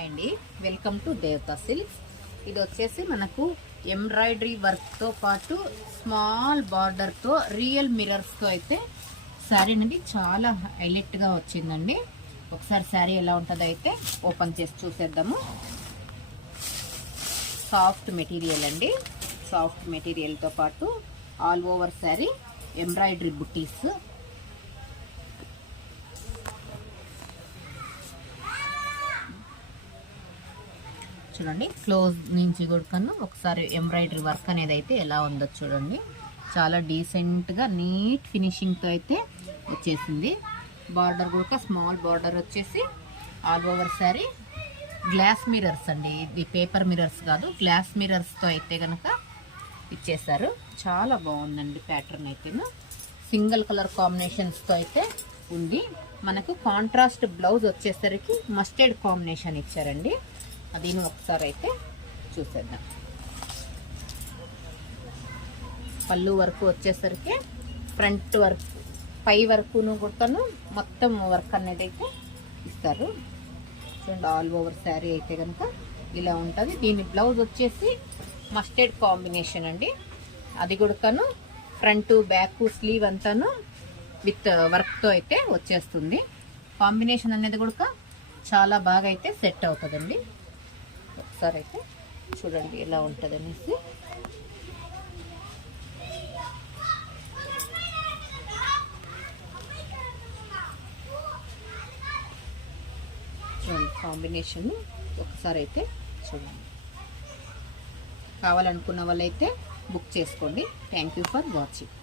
Hi అండి, welcome to దేవతా silks. ఇది వచ్చేసి మనకు ఎంబ్రాయిడరీ వర్క్తో పాటు స్మాల్ బార్డర్తో రియల్ మిర్రర్స్తో అయితే శారీ అనేది చాలా హైలైట్గా వచ్చిందండి. ఒకసారి శారీ ఎలా ఉంటుందో అయితే ఓపెన్ చేసి చూసేద్దాము. సాఫ్ట్ మెటీరియల్ అండి, సాఫ్ట్ మెటీరియల్తో పాటు ఆల్ ఓవర్ శారీ ఎంబ్రాయిడరీ బుట్టీస్. చూడండి క్లోజ్ నుంచి కూడా ఒకసారి ఎంబ్రాయిడరీ వర్క్ అనేది అయితే ఎలా ఉందో చూడండి. చాలా డీసెంట్గా నీట్ ఫినిషింగ్తో అయితే వచ్చేసింది. బార్డర్ కూడా స్మాల్ బార్డర్ వచ్చేసి all over sari glass mirrors అండి. ఇది పేపర్ మిర్రర్స్ కాదు, గ్లాస్ మిర్రర్స్తో అయితే కనుక ఇచ్చేసారు. చాలా బాగుందండి ప్యాటర్న్ అయితేను. సింగిల్ కలర్ కాంబినేషన్స్తో అయితే ఉంది. మనకు కాంట్రాస్ట్ బ్లౌజ్ వచ్చేసరికి మస్టర్డ్ కాంబినేషన్ ఇచ్చారండి. అది ఒకసారి అయితే చూసేద్దాం. పళ్ళు వరకు వచ్చేసరికి ఫ్రంట్ వర్క్ పై వరకును కుడతాను మొత్తం వర్క్ అనేది అయితే ఇస్తారు. చూడండి ఆల్ ఓవర్ శారీ అయితే కనుక ఇలా ఉంటుంది. దీని బ్లౌజ్ వచ్చేసి మస్టర్డ్ కాంబినేషన్ అండి. అది కూడాను ఫ్రంట్ బ్యాక్ స్లీవ్ అంతాను విత్ వర్క్తో అయితే వచ్చేస్తుంది. కాంబినేషన్ అనేది కూడా చాలా బాగా అయితే సెట్ అవుతుందండి. ఒకసారి అయితే చూడండి ఎలా ఉంటుంది అనేసి. చూడండి కాంబినేషన్ ఒకసారి అయితే చూడండి. కావాలనుకున్న వాళ్ళైతే బుక్ చేసుకోండి. Thank you for watching.